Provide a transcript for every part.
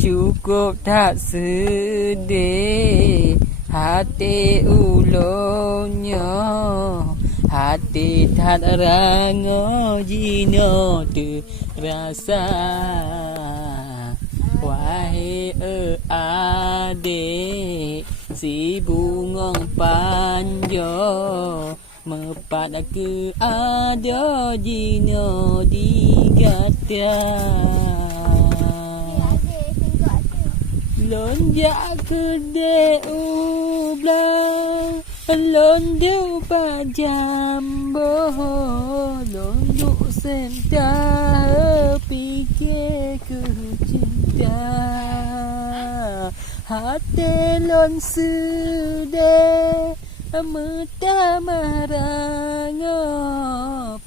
cukup tak sedih hati ulunnya, hati tak rango jino terasa. Wahai adik si bungong panjo, mepat ke ada jino digata. Lonjak kedai ublang, londu pajambo, londu sentah fikir ke cinta. Hati lon sedih mata marango,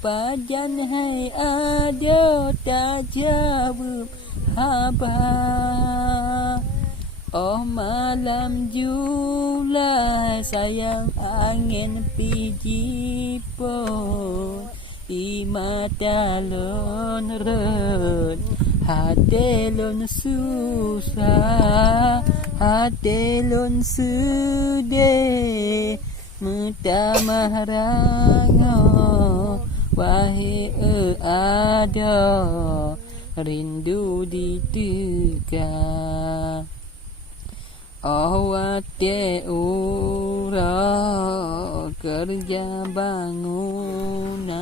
pajan hai ada tak jawab haba. Oh malam Julai sayang angin piji pun di mata lon red, hati lon susah, hati lon sedih, mata marango. Wahai ada rindu ditegak. Oh wate ura kerja bangunan,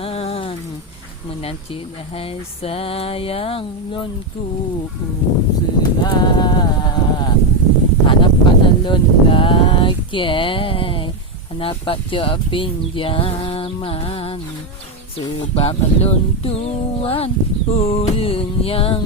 menanti hai sayang lonku selah. Hanapan lon laki, hanapan cak pinjaman, sebab lon tuan urang yang